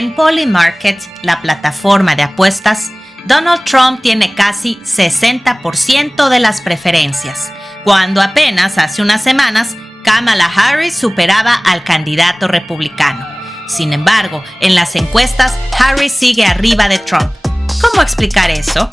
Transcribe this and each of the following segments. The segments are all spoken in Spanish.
En Polymarket, la plataforma de apuestas, Donald Trump tiene casi 60% de las preferencias, cuando apenas hace unas semanas Kamala Harris superaba al candidato republicano. Sin embargo, en las encuestas, Harris sigue arriba de Trump. ¿Cómo explicar eso?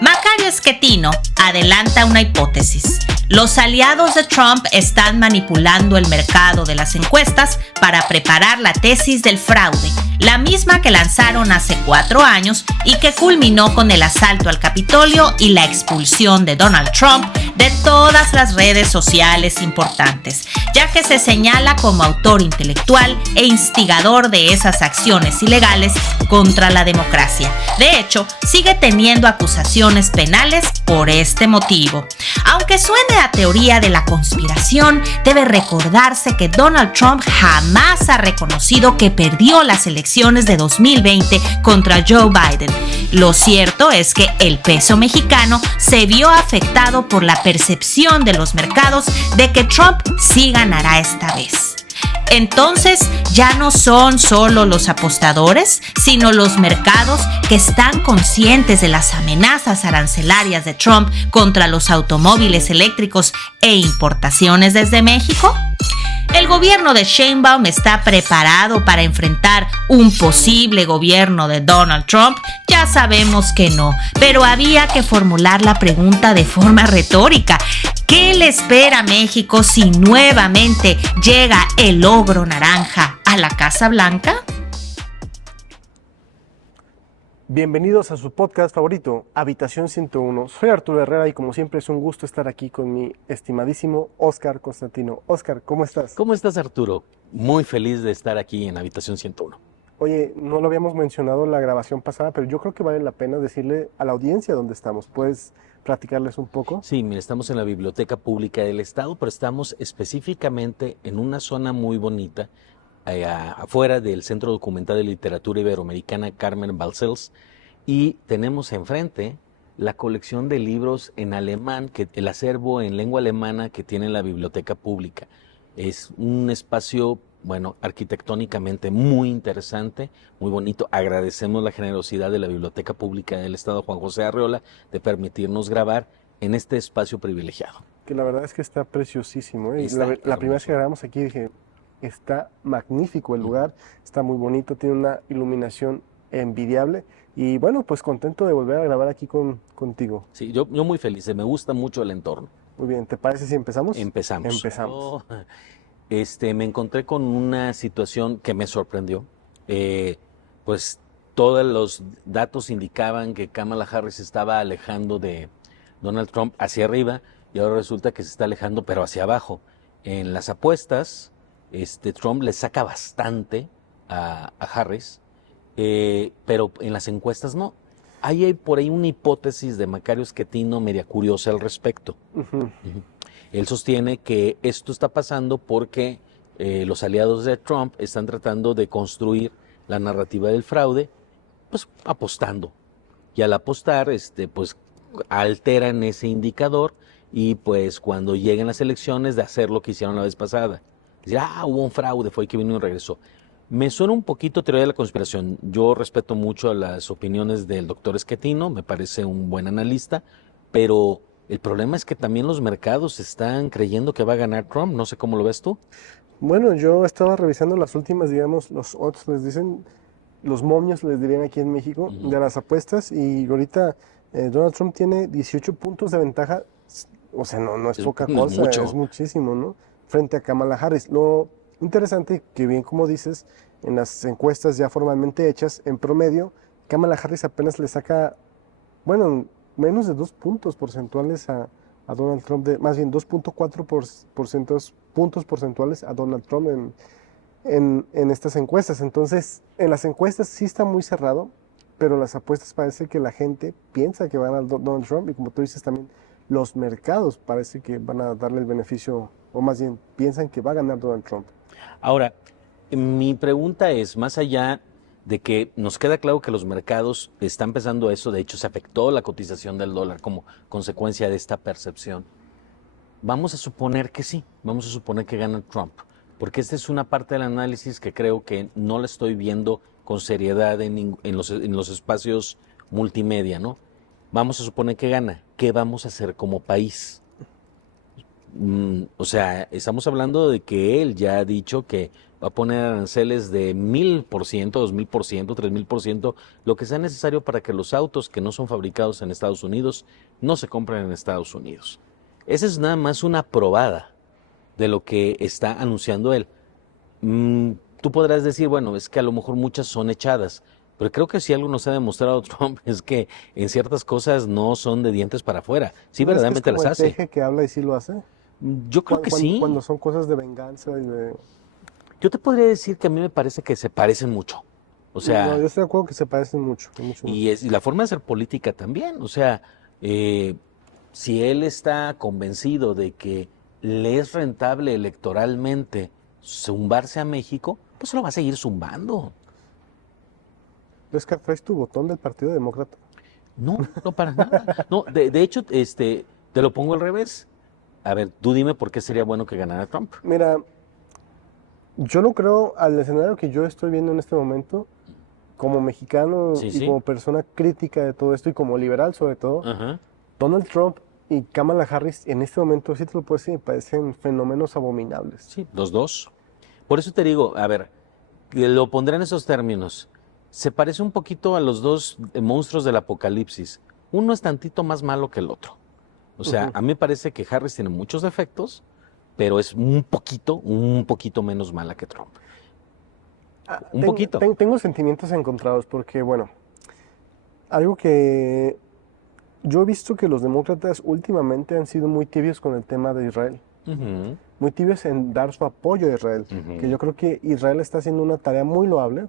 Macario Schettino adelanta una hipótesis. Los aliados de Trump están manipulando el mercado de las encuestas para preparar la tesis del fraude, la misma que lanzaron hace 4 años y que culminó con el asalto al Capitolio y la expulsión de Donald Trump de todas las redes sociales importantes, ya que se señala como autor intelectual e instigador de esas acciones ilegales contra la democracia. De hecho, sigue teniendo acusaciones penales por este motivo. Aunque suene a teoría de la conspiración, debe recordarse que Donald Trump jamás ha reconocido que perdió las elecciones de 2020 contra Joe Biden. Lo cierto es que el peso mexicano se vio afectado por la percepción de los mercados de que Trump sí ganará esta vez. Entonces, ya no son solo los apostadores, sino los mercados que están conscientes de las amenazas arancelarias de Trump contra los automóviles eléctricos e importaciones desde México. ¿El gobierno de Sheinbaum está preparado para enfrentar un posible gobierno de Donald Trump? Ya sabemos que no, pero había que formular la pregunta de forma retórica. ¿Qué le espera a México si nuevamente llega el ogro naranja a la Casa Blanca? Bienvenidos a su podcast favorito, Habitación 101. Soy Arturo Herrera y como siempre es un gusto estar aquí con mi estimadísimo Oscar Constantino. Oscar, ¿cómo estás? ¿Cómo estás, Arturo? Muy feliz de estar aquí en Habitación 101. Oye, no lo habíamos mencionado en la grabación pasada, pero yo creo que vale la pena decirle a la audiencia dónde estamos. ¿Puedes platicarles un poco? Sí, mira, estamos en la Biblioteca Pública del Estado, pero estamos específicamente en una zona muy bonita, afuera del Centro Documental de Literatura Iberoamericana Carmen Balcells, y tenemos enfrente la colección de libros en alemán, el acervo en lengua alemana que tiene la Biblioteca Pública. Es un espacio, bueno, arquitectónicamente muy interesante, muy bonito. Agradecemos la generosidad de la Biblioteca Pública del Estado Juan José Arreola de permitirnos grabar en este espacio privilegiado. Que la verdad es que está preciosísimo, ¿eh? Está La primera vez que grabamos aquí dije, está magnífico el lugar, está muy bonito, tiene una iluminación envidiable y bueno, pues contento de volver a grabar aquí contigo. Sí, yo muy feliz, me gusta mucho el entorno. Muy bien, ¿te parece si empezamos? Empezamos. Empezamos. Me encontré con una situación que me sorprendió. Pues todos los datos indicaban que Kamala Harris estaba alejando de Donald Trump hacia arriba y ahora resulta que se está alejando pero hacia abajo. En las apuestas, Trump le saca bastante a Harris, pero en las encuestas no. Hay por ahí una hipótesis de Macario Schettino media curiosa al respecto. Uh-huh. Él sostiene que esto está pasando porque los aliados de Trump están tratando de construir la narrativa del fraude, pues apostando. Y al apostar, pues alteran ese indicador y pues cuando lleguen las elecciones de hacer lo que hicieron la vez pasada. Decir, hubo un fraude, fue que vino y regresó. Me suena un poquito teoría de la conspiración. Yo respeto mucho las opiniones del doctor Schettino, me parece un buen analista, pero el problema es que también los mercados están creyendo que va a ganar Trump. No sé cómo lo ves tú. Bueno, yo estaba revisando las últimas, digamos, los odds, les dicen, los momios, les dirían aquí en México, Uh-huh. de las apuestas, y ahorita Donald Trump tiene 18 puntos de ventaja, o sea, no es poca cosa, mucho. es muchísimo, ¿no? Frente a Kamala Harris. Lo interesante, que bien como dices, en las encuestas ya formalmente hechas, en promedio, Kamala Harris apenas le saca, bueno, menos de 2 puntos porcentuales a Donald Trump, más bien 2.4 puntos porcentuales a Donald Trump en estas encuestas. Entonces, en las encuestas sí está muy cerrado, pero las apuestas parece que la gente piensa que van a Donald Trump y como tú dices también, los mercados parece que van a darle el beneficio, o más bien piensan que va a ganar Donald Trump. Ahora, mi pregunta es, más allá de que nos queda claro que los mercados están pensando eso, de hecho se afectó la cotización del dólar como consecuencia de esta percepción, vamos a suponer que sí, vamos a suponer que gana Trump. porque esta es una parte del análisis que creo que no la estoy viendo con seriedad en los espacios multimedia, ¿no? Vamos a suponer que gana. ¿Qué vamos a hacer como país? O sea, estamos hablando de que él ya ha dicho que va a poner aranceles de 1000%, 2000%, 3000%, lo que sea necesario para que los autos que no son fabricados en Estados Unidos no se compren en Estados Unidos. Esa es nada más una probada de lo que está anunciando él. Tú podrás decir, bueno, es que a lo mejor muchas son echadas, pero creo que si algo nos ha demostrado Trump es que en ciertas cosas no son de dientes para afuera. Sí, ¿No es que verdaderamente es como las hace. el peje que habla y sí lo hace? Yo creo que sí. Cuando son cosas de venganza y de... Yo te podría decir que a mí me parece que se parecen mucho. O sea, No, yo estoy de acuerdo que se parecen mucho. Mucho. y la forma de hacer política también. O sea, si él está convencido de que le es rentable electoralmente zumbarse a México, pues se lo va a seguir zumbando. ¿Descartáis tu botón del Partido Demócrata? No, no para nada. No, de hecho, te lo pongo al revés. A ver, tú dime por qué sería bueno que ganara Trump. Mira, yo no creo al escenario que yo estoy viendo en este momento, como mexicano Sí, y sí. como persona crítica de todo esto y como liberal sobre todo, Ajá. Donald Trump y Kamala Harris en este momento, sí te lo puedo decir, me parecen fenómenos abominables. Sí, los dos. Por eso te digo, a ver, lo pondré en esos términos. Se parece un poquito a los dos monstruos del apocalipsis. Uno es tantito más malo que el otro. O sea, a mí me parece que Harris tiene muchos defectos, pero es un poquito menos mala que Trump. Un poquito. Tengo sentimientos encontrados porque, bueno, algo que yo he visto que los demócratas últimamente han sido muy tibios con el tema de Israel. Ujú. Muy tibios en dar su apoyo a Israel. Ujú. Que yo creo que Israel está haciendo una tarea muy loable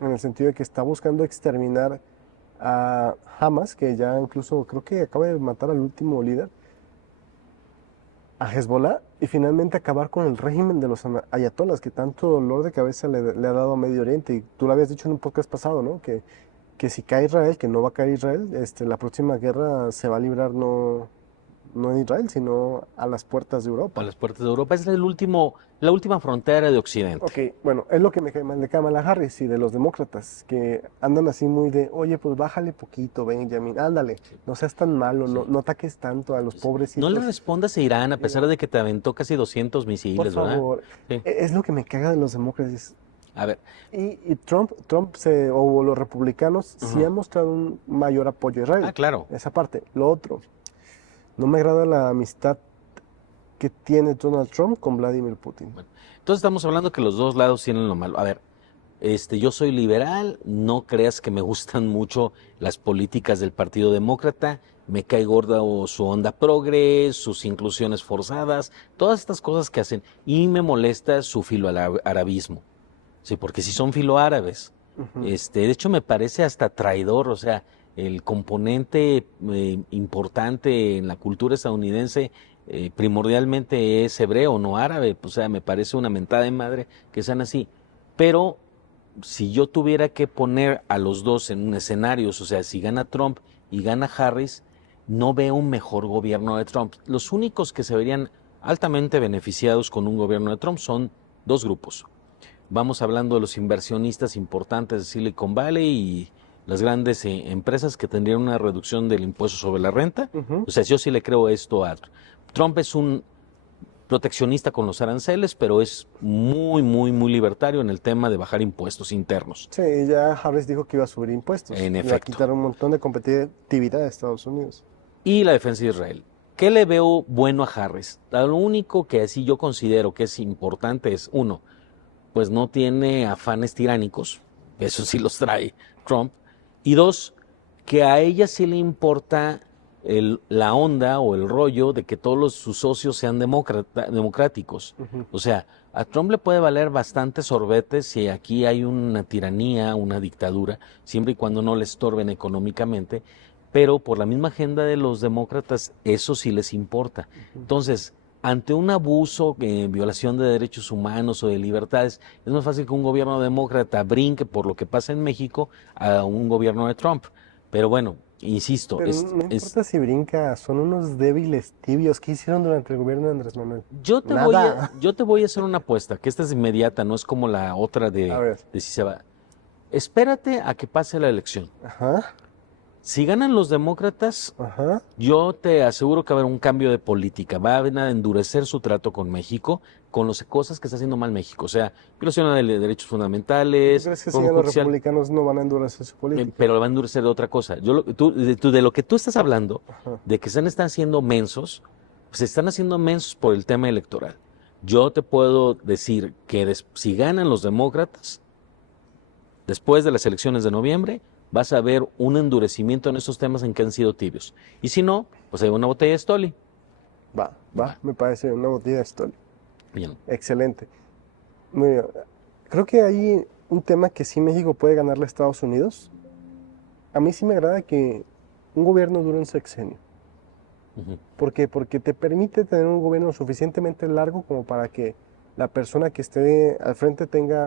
en el sentido de que está buscando exterminar a Hamas, que ya incluso creo que acaba de matar al último líder, a Hezbollah, y finalmente acabar con el régimen de los ayatolas, que tanto dolor de cabeza le ha dado a Medio Oriente. Y tú lo habías dicho en un podcast pasado, ¿no? Que si cae Israel, que no va a caer Israel, la próxima guerra se va a librar no en Israel, sino a las puertas de Europa. A las puertas de Europa. Es la última frontera de Occidente. Ok, bueno, es lo que me cae mal de Kamala Harris y de los demócratas, que andan así muy de, oye, pues bájale poquito, Benjamin, ándale, no seas tan malo, no ataques tanto a los pobrecitos. No le respondas a Irán a pesar de que te aventó casi 200 Por misiles, ¿verdad? favor, Sí. es lo que me caga de los demócratas. A ver, Y Trump o los republicanos sí han mostrado un mayor apoyo a Israel. claro. Esa parte. Lo otro, no me agrada la amistad que tiene Donald Trump con Vladimir Putin. Bueno, entonces estamos hablando que los dos lados tienen lo malo. A ver, yo soy liberal, no creas que me gustan mucho las políticas del Partido Demócrata, me cae gorda su onda progre, sus inclusiones forzadas, todas estas cosas que hacen, y me molesta su filoarabismo. Sí, porque si son filoárabes. De hecho me parece hasta traidor, o sea, el componente importante en la cultura estadounidense primordialmente es hebreo, no árabe. O sea, me parece una mentada de madre que sean así. Pero si yo tuviera que poner a los dos en un escenario, o sea, si gana Trump y gana Harris, no veo un mejor gobierno de Trump. Los únicos que se verían altamente beneficiados con un gobierno de Trump son dos grupos. Vamos hablando de los inversionistas importantes de Silicon Valley y las grandes empresas que tendrían una reducción del impuesto sobre la renta. O sea, yo sí le creo esto a Trump. Es un proteccionista con los aranceles, pero es muy, muy, muy libertario en el tema de bajar impuestos internos. Sí, ya Harris dijo que iba a subir impuestos. En Iba a efecto. quitar un montón de competitividad de Estados Unidos. Y la defensa de Israel. ¿Qué le veo bueno a Harris? Lo único que así yo considero que es importante es, uno, pues no tiene afanes tiránicos, eso sí los trae Trump, y dos, que a ella sí le importa la onda o el rollo de que todos sus socios sean democráticos. O sea, a Trump le puede valer bastante sorbete si aquí hay una tiranía, una dictadura, siempre y cuando no le estorben económicamente, pero por la misma agenda de los demócratas, eso sí les importa. Entonces, ante un abuso, violación de derechos humanos o de libertades, es más fácil que un gobierno demócrata brinque por lo que pasa en México a un gobierno de Trump. Pero bueno, insisto, Pero no importa si brinca, son unos débiles tibios. ¿Qué hicieron durante el gobierno de Andrés Manuel? yo te Nada. voy a hacer una apuesta, que esta es inmediata, no es como la otra A ver. de si se va. Espérate a que pase la elección. Ajá, Si ganan los demócratas, ajá. yo te aseguro que va a haber un cambio de política. Van a endurecer su trato con México, con las cosas que está haciendo mal México. O sea, violación de derechos ¿Tú fundamentales, crees que si reforma los judicial, republicanos no van a endurecer su política? pero va a endurecer de otra cosa. De lo que tú estás hablando, Ajá. de que están haciendo mensos, se están haciendo mensos por el tema electoral. Yo te puedo decir que si ganan los demócratas, después de las elecciones de noviembre, vas a ver un endurecimiento en esos temas en que han sido tibios. Y si no, pues hay una botella de Stoli. Va, me parece una botella de Stoli. Bien. Excelente. Muy bien. Creo que hay un tema que sí México puede ganarle a Estados Unidos. A mí sí me agrada que un gobierno dure un sexenio. Ujú. ¿Por qué? Porque te permite tener un gobierno suficientemente largo como para que la persona que esté al frente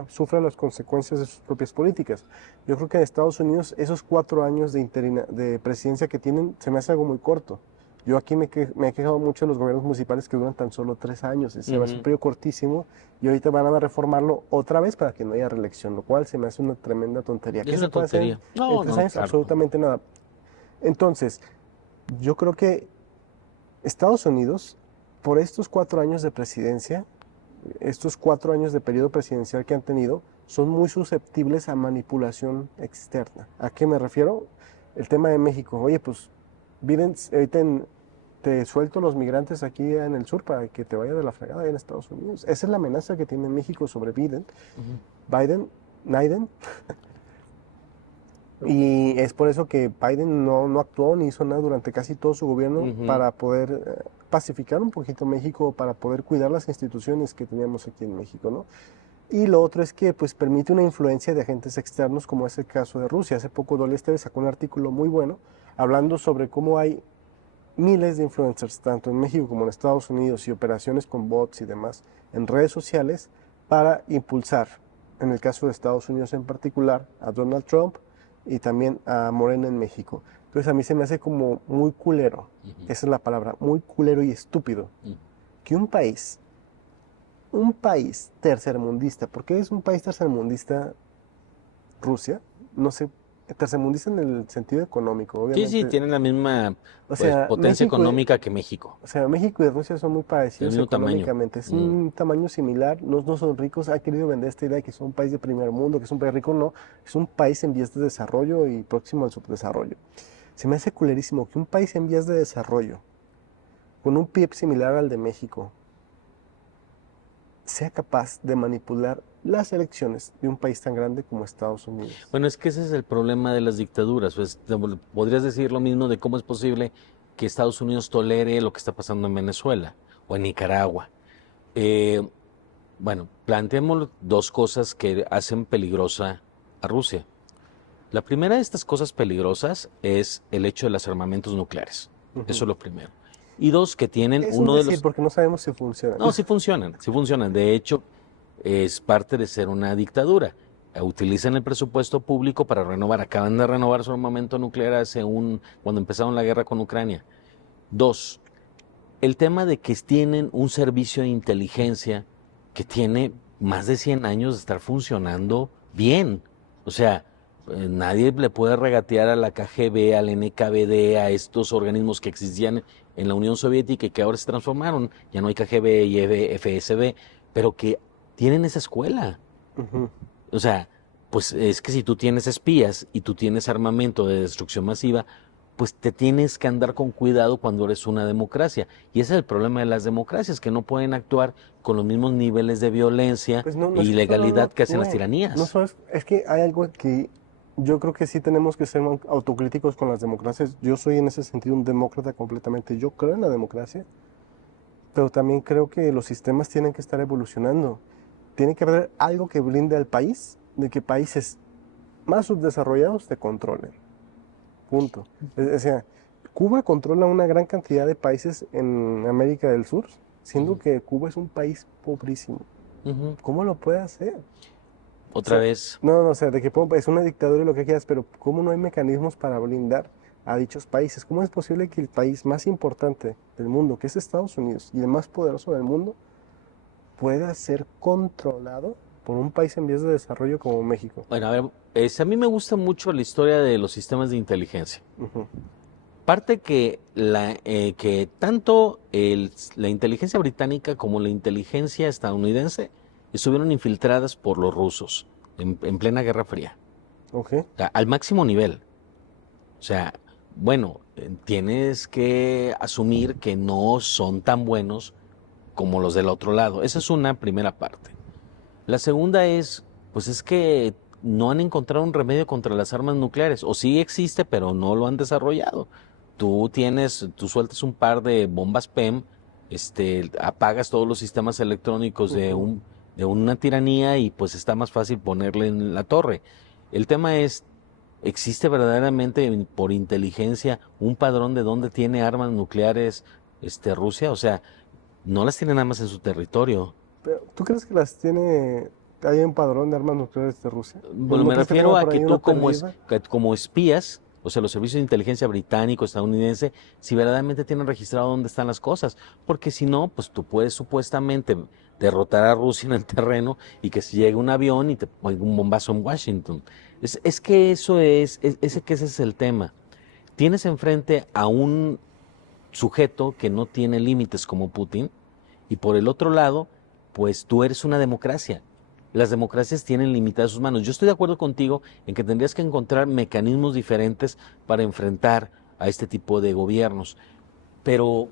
sufra las consecuencias de sus propias políticas. Yo creo que en Estados Unidos esos 4 años de presidencia que tienen se me hace algo muy corto. Yo aquí me he quejado mucho de los gobiernos municipales que duran tan solo 3 años. Se me hace un periodo cortísimo y ahorita van a reformarlo otra vez para que no haya reelección, lo cual se me hace una tremenda tontería. ¿Qué Es se una puede hacer tontería. en No, 3 no, años? claro. Absolutamente nada. Entonces, yo creo que Estados Unidos, por estos 4 años de presidencia, estos 4 años de periodo presidencial que han tenido, son muy susceptibles a manipulación externa. ¿A qué me refiero? El tema de México. Oye, pues, Biden, ahorita te suelto los migrantes aquí en el sur para que te vaya de la fregada allá en Estados Unidos. Esa es la amenaza que tiene México sobre Biden. Biden. Y es por eso que Biden no actuó ni hizo nada durante casi todo su gobierno para poder pacificar un poquito México, para poder cuidar las instituciones que teníamos aquí en México, ¿no? Y lo otro es que pues permite una influencia de agentes externos, como es el caso de Rusia. Hace poco Doyle Esteves sacó un artículo muy bueno hablando sobre cómo hay miles de influencers, tanto en México como en Estados Unidos, y operaciones con bots y demás en redes sociales para impulsar, en el caso de Estados Unidos en particular, a Donald Trump y también a Morena en México. Entonces a mí se me hace como muy culero, esa es la palabra, muy culero y estúpido, que un país tercermundista, ¿por qué es un país tercermundista Rusia? No sé, tercermundista en el sentido económico, obviamente. Sí, tienen la misma O sea, potencia México económica que México. O sea, México y Rusia son muy parecidos El mismo tamaño. económicamente. Es un tamaño similar. No son ricos. Ha querido vender esta idea de que son un país de primer mundo, que es un país rico. No, es un país en vías de desarrollo y próximo al subdesarrollo. Se me hace culerísimo que un país en vías de desarrollo, con un PIB similar al de México, sea capaz de manipular las elecciones de un país tan grande como Estados Unidos. Bueno, es que ese es el problema de las dictaduras. Pues, podrías decir lo mismo de cómo es posible que Estados Unidos tolere lo que está pasando en Venezuela o en Nicaragua. Bueno, planteemos 2 cosas que hacen peligrosa a Rusia. La primera de estas cosas peligrosas es el hecho de los armamentos nucleares. Eso es lo primero. Y 2, que tienen Es uno de decir, los... porque no sabemos si funciona. No, sí funcionan. De hecho, es parte de ser una dictadura. Utilizan el presupuesto público para renovar. Acaban de renovar su armamento nuclear cuando empezaron la guerra con Ucrania. 2, el tema de que tienen un servicio de inteligencia que tiene más de 100 años de estar funcionando bien. O sea, nadie le puede regatear a la KGB, al NKVD, a estos organismos que existían en la Unión Soviética y que ahora se transformaron. Ya no hay KGB y FSB, pero que tienen esa escuela. O sea, pues es que si tú tienes espías y tú tienes armamento de destrucción masiva, pues te tienes que andar con cuidado cuando eres una democracia. Y ese es el problema de las democracias, que no pueden actuar con los mismos niveles de violencia Pues no e ilegalidad que hacen las no, tiranías. No sabes, es que hay algo que yo creo que sí tenemos que ser autocríticos con las democracias. Yo soy en ese sentido un demócrata completamente. Yo creo en la democracia, pero también creo que los sistemas tienen que estar evolucionando. Tiene que haber algo que brinde al país, de que países más subdesarrollados te controlen. Punto. O sea, Cuba controla una gran cantidad de países en América del Sur, siendo que Cuba es un país pobrísimo. ¿Cómo lo puede hacer? Otra O sea, vez. No, o sea, de que es una dictadura y lo que quieras, pero ¿cómo no hay mecanismos para blindar a dichos países. ¿Cómo es posible que el país más importante del mundo, que es Estados Unidos, y el más poderoso del mundo, pueda ser controlado por un país en vías de desarrollo como México? Bueno, a ver, a mí me gusta mucho la historia de los sistemas de inteligencia. Ujú. Parte que tanto la inteligencia británica como la inteligencia estadounidense estuvieron infiltradas por los rusos en plena Guerra Fría, Ok. al máximo nivel. O sea, bueno, tienes que asumir que no son tan buenos como los del otro lado. Esa es una primera parte. La segunda pues es que no han encontrado un remedio contra las armas nucleares, o sí existe, pero no lo han desarrollado. Tú sueltas un par de bombas PEM, apagas todos los sistemas electrónicos de una tiranía y pues está más fácil ponerle en la torre. El tema es, ¿existe verdaderamente por inteligencia un padrón de dónde tiene armas nucleares Rusia? O sea, no las tiene nada más en su territorio. Pero, ¿tú crees que hay un padrón de armas nucleares de Rusia? Bueno, ¿No me crees que refiero tenga a por que ahí tú una perdida? como espías, o sea, los servicios de inteligencia británico, estadounidense, si verdaderamente tienen registrado dónde están las cosas. Porque si no, pues tú puedes supuestamente derrotar a Rusia en el terreno y que si llegue un avión y te ponga un bombazo en Washington. Es que ese es el tema. Tienes enfrente a un sujeto que no tiene límites como Putin y por el otro lado, pues tú eres una democracia. Las democracias tienen limitadas sus manos. Yo estoy de acuerdo contigo en que tendrías que encontrar mecanismos diferentes para enfrentar a este tipo de gobiernos. Pero,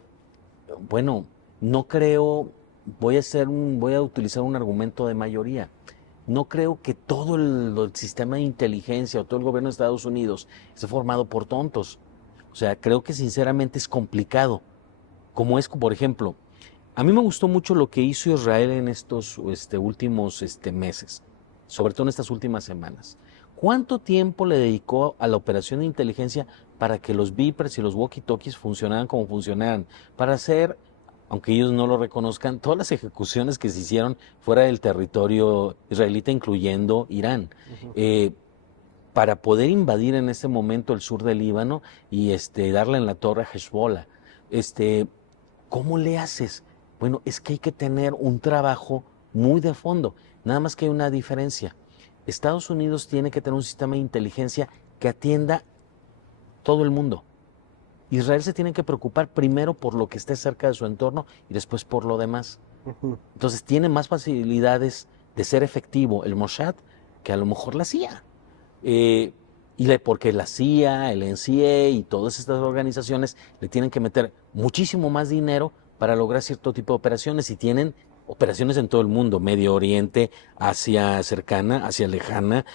bueno, no creo, voy a utilizar un argumento de mayoría. No creo que todo el sistema de inteligencia o todo el gobierno de Estados Unidos esté formado por tontos. O sea, creo que sinceramente es complicado. Como es, por ejemplo, a mí me gustó mucho lo que hizo Israel en estos últimos meses, sobre todo en estas últimas semanas. ¿Cuánto tiempo le dedicó a la operación de inteligencia para que los Vipers y los walkie-talkies funcionaran como funcionaran? Para hacer, aunque ellos no lo reconozcan, todas las ejecuciones que se hicieron fuera del territorio israelita, incluyendo Irán. Para poder invadir en ese momento el sur del Líbano y darle en la torre a Hezbollah. ¿Cómo le haces? Bueno, es que hay que tener un trabajo muy de fondo. Nada más que hay una diferencia. Estados Unidos tiene que tener un sistema de inteligencia que atienda todo el mundo. Israel se tiene que preocupar primero por lo que esté cerca de su entorno y después por lo demás. Entonces tiene más facilidades de ser efectivo el Mossad que a lo mejor la CIA. Porque la CIA, el NCA y todas estas organizaciones le tienen que meter muchísimo más dinero para lograr cierto tipo de operaciones y tienen operaciones en todo el mundo, Medio Oriente, Asia cercana, Asia lejana,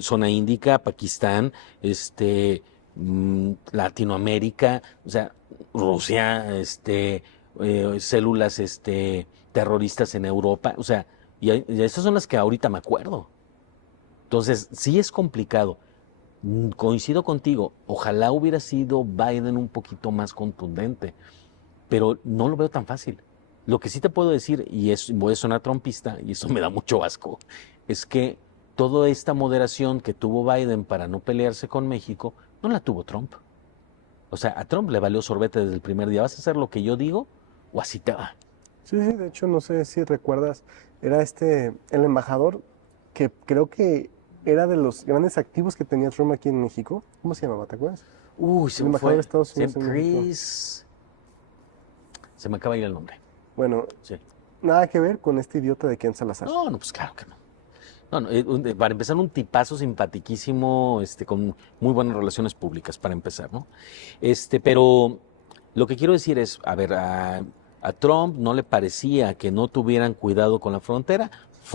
zona índica, Pakistán, Latinoamérica, o sea, Rusia, células terroristas en Europa, o sea, y estas son las que ahorita me acuerdo. Entonces, sí es complicado. Coincido contigo, ojalá hubiera sido Biden un poquito más contundente, pero no lo veo tan fácil. Lo que sí te puedo decir, voy a sonar trompista, y eso me da mucho asco, es que toda esta moderación que tuvo Biden para no pelearse con México, no la tuvo Trump. O sea, a Trump le valió sorbete desde el primer día. ¿Vas a hacer lo que yo digo o así te va? Sí, de hecho, no sé si recuerdas, era el embajador que creo que era de los grandes activos que tenía Trump aquí en México. ¿Cómo se llamaba? ¿Te acuerdas? Uy, se El me embajador fue. de Estados Unidos en México. Chris. Se me acaba de ir el nombre. Bueno, Sí. nada que ver con este idiota de Ken Salazar. No, pues claro que no. No, para empezar, un tipazo simpatiquísimo, con muy buenas relaciones públicas, para empezar, ¿no? Pero lo que quiero decir es, a ver, a Trump no le parecía que no tuvieran cuidado con la frontera,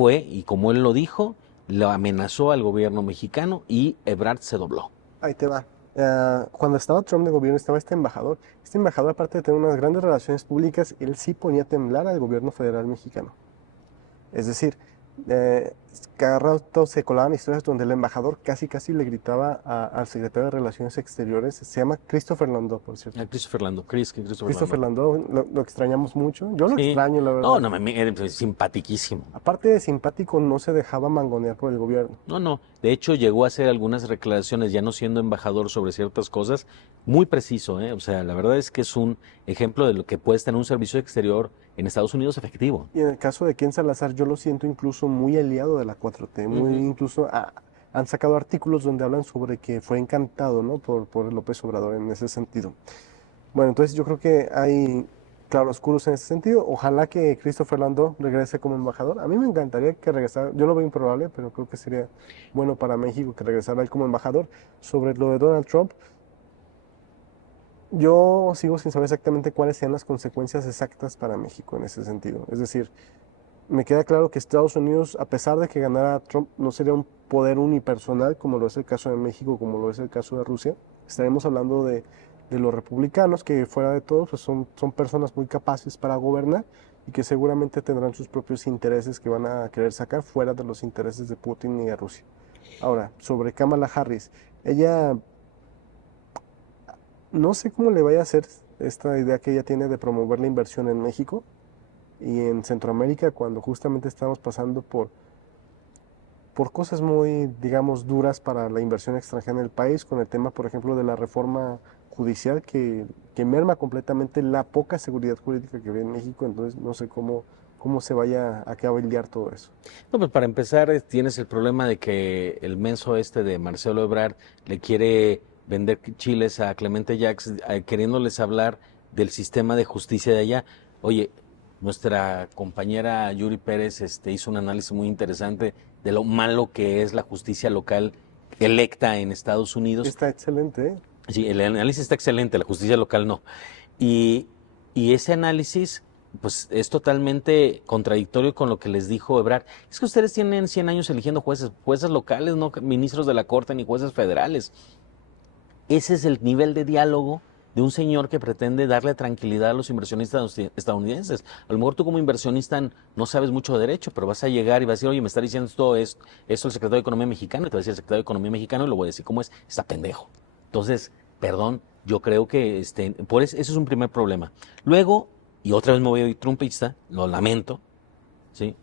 y como él lo dijo, lo amenazó al gobierno mexicano y Ebrard se dobló. Ahí te va. Cuando estaba Trump de gobierno, estaba este embajador. Este embajador, aparte de tener unas grandes relaciones públicas, él sí ponía a temblar al gobierno federal mexicano. Es decir, cada rato se colaban historias donde el embajador casi le gritaba al secretario de Relaciones Exteriores, se llama Christopher Landau, por cierto. Christopher Landau, Christopher Landau, lo extrañamos mucho, yo lo Sí. extraño, la verdad. No, no, es simpaticísimo. Aparte de simpático, no se dejaba mangonear por el gobierno. No. De hecho, llegó a hacer algunas declaraciones, ya no siendo embajador, sobre ciertas cosas, muy preciso, ¿eh? O sea, la verdad es que es un ejemplo de lo que puede tener un servicio exterior en Estados Unidos efectivo. Y en el caso de Ken Salazar, yo lo siento incluso muy aliado de la 4T, incluso han sacado artículos donde hablan sobre que fue encantado, ¿no? por López Obrador en ese sentido. Bueno, entonces yo creo que hay claroscuros en ese sentido. Ojalá que Christopher Landau regrese como embajador. A mí me encantaría que regresara, yo lo veo improbable, pero creo que sería bueno para México que regresara él como embajador. Sobre lo de Donald Trump, yo sigo sin saber exactamente cuáles sean las consecuencias exactas para México en ese sentido. Es decir, me queda claro que Estados Unidos, a pesar de que ganara Trump, no sería un poder unipersonal como lo es el caso de México, como lo es el caso de Rusia. Estaremos hablando de los republicanos, que fuera de todo pues son personas muy capaces para gobernar y que seguramente tendrán sus propios intereses que van a querer sacar fuera de los intereses de Putin y de Rusia. Ahora, sobre Kamala Harris, ella, no sé cómo le vaya a hacer esta idea que ella tiene de promover la inversión en México y en Centroamérica cuando justamente estamos pasando por cosas muy, digamos, duras para la inversión extranjera en el país, con el tema, por ejemplo, de la reforma judicial que merma completamente la poca seguridad jurídica que ve en México. Entonces no sé cómo se vaya a cabildear todo eso. No, pues para empezar tienes el problema de que el menso de Marcelo Ebrard le quiere vender chiles a Clemente Jacks, queriéndoles hablar del sistema de justicia de allá. Oye, nuestra compañera Yuri Pérez hizo un análisis muy interesante de lo malo que es la justicia local electa en Estados Unidos. Está excelente, ¿eh? Sí, el análisis está excelente, la justicia local no. Y ese análisis pues es totalmente contradictorio con lo que les dijo Ebrard. Es que ustedes tienen 100 años eligiendo jueces locales, no ministros de la Corte ni jueces federales. Ese es el nivel de diálogo de un señor que pretende darle tranquilidad a los inversionistas estadounidenses. A lo mejor tú como inversionista no sabes mucho de derecho, pero vas a llegar y vas a decir, oye, me está diciendo todo esto el secretario de Economía mexicano, y te va a decir el secretario de Economía mexicano y lo voy a decir cómo es, está pendejo. Entonces, perdón, yo creo que ese es un primer problema. Luego, y otra vez me voy a ir trumpista, lo lamento, ¿sí?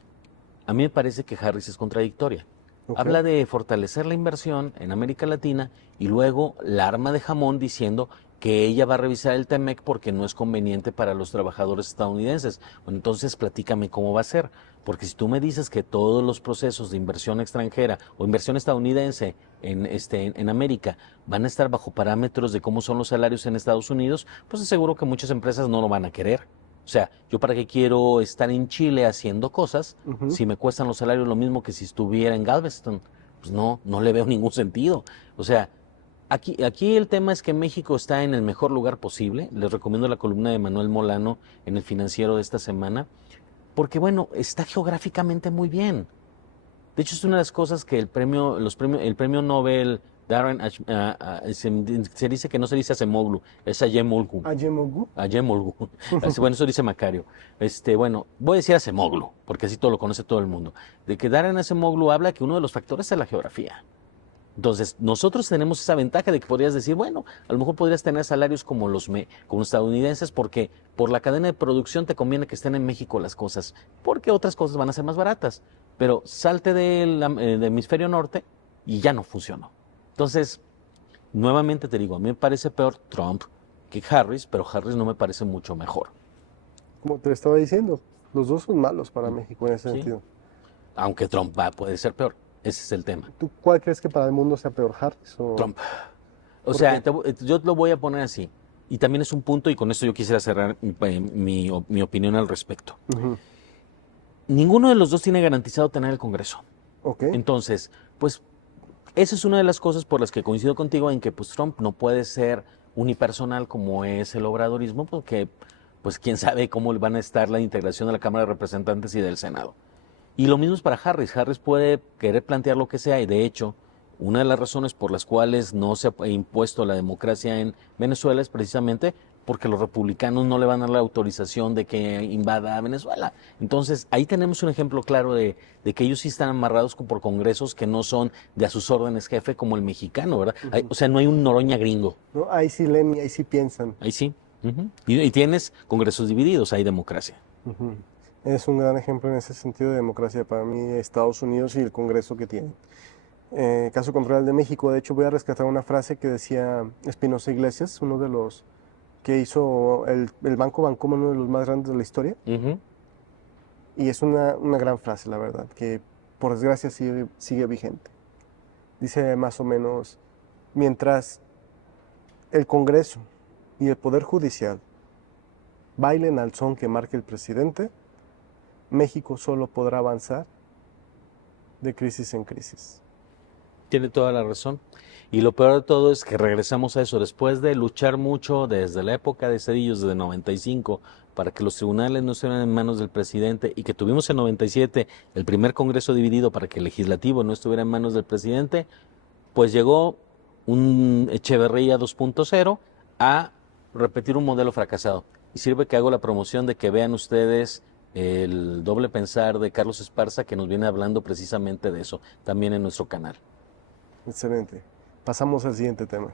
A mí me parece que Harris es contradictoria. Okay. Habla de fortalecer la inversión en América Latina y luego la arma de jamón diciendo que ella va a revisar el TEMEC porque no es conveniente para los trabajadores estadounidenses. Bueno, entonces platícame cómo va a ser, porque si tú me dices que todos los procesos de inversión extranjera o inversión estadounidense en América van a estar bajo parámetros de cómo son los salarios en Estados Unidos, pues seguro que muchas empresas no lo van a querer. O sea, ¿yo para qué quiero estar en Chile haciendo cosas si me cuestan los salarios lo mismo que si estuviera en Galveston? Pues no le veo ningún sentido. O sea, aquí el tema es que México está en el mejor lugar posible. Les recomiendo la columna de Manuel Molano en El Financiero de esta semana, porque bueno, está geográficamente muy bien. De hecho, es una de las cosas que el premio Nobel Darren, se dice que no se dice Acemoglu, es Acemoglu. ¿Acemoglu? Bueno, eso dice Macario. Bueno, voy a decir Acemoglu, porque así todo lo conoce todo el mundo. De que Darren Acemoglu habla que uno de los factores es la geografía. Entonces, nosotros tenemos esa ventaja de que podrías decir, bueno, a lo mejor podrías tener salarios como los estadounidenses, porque por la cadena de producción te conviene que estén en México las cosas, porque otras cosas van a ser más baratas. Pero salte del hemisferio norte y ya no funcionó. Entonces, nuevamente te digo, a mí me parece peor Trump que Harris, pero Harris no me parece mucho mejor. Como te estaba diciendo, los dos son malos para México en ese sentido. Aunque Trump puede ser peor, ese es el tema. ¿Tú cuál crees que para el mundo sea peor, Harris o Trump? O sea, yo lo voy a poner así, y también es un punto, y con esto yo quisiera cerrar mi opinión al respecto. Ninguno de los dos tiene garantizado tener el Congreso. Okay. Entonces, pues esa es una de las cosas por las que coincido contigo en que pues Trump no puede ser unipersonal como es el obradorismo, porque pues quién sabe cómo van a estar la integración de la Cámara de Representantes y del Senado. Y lo mismo es para Harris. Harris puede querer plantear lo que sea, y de hecho, una de las razones por las cuales no se ha impuesto la democracia en Venezuela es precisamente porque los republicanos no le van a dar la autorización de que invada a Venezuela. Entonces, ahí tenemos un ejemplo claro de que ellos sí están amarrados por congresos que no son de a sus órdenes jefe como el mexicano, ¿verdad? O sea, no hay un Noroña gringo. ¿No? Ahí sí leen y ahí sí piensan. Ahí sí. Y tienes congresos divididos, hay democracia. Es un gran ejemplo en ese sentido de democracia para mí, Estados Unidos y el Congreso que tienen. Caso contrario al de México, de hecho voy a rescatar una frase que decía Espinosa Iglesias, uno de los que hizo el Banco Bancomer, uno de los más grandes de la historia. Y es una gran frase, la verdad, que por desgracia sigue vigente. Dice más o menos, mientras el Congreso y el Poder Judicial bailen al son que marque el presidente, México solo podrá avanzar de crisis en crisis. Tiene toda la razón. Y lo peor de todo es que regresamos a eso. Después de luchar mucho desde la época de Cedillo, desde 95, para que los tribunales no estuvieran en manos del presidente, y que tuvimos en 97 el primer Congreso dividido para que el legislativo no estuviera en manos del presidente, pues llegó un Echeverría 2.0 a repetir un modelo fracasado. Y sirve que hago la promoción de que vean ustedes el doble pensar de Carlos Esparza, que nos viene hablando precisamente de eso, también en nuestro canal. Excelente. Pasamos al siguiente tema.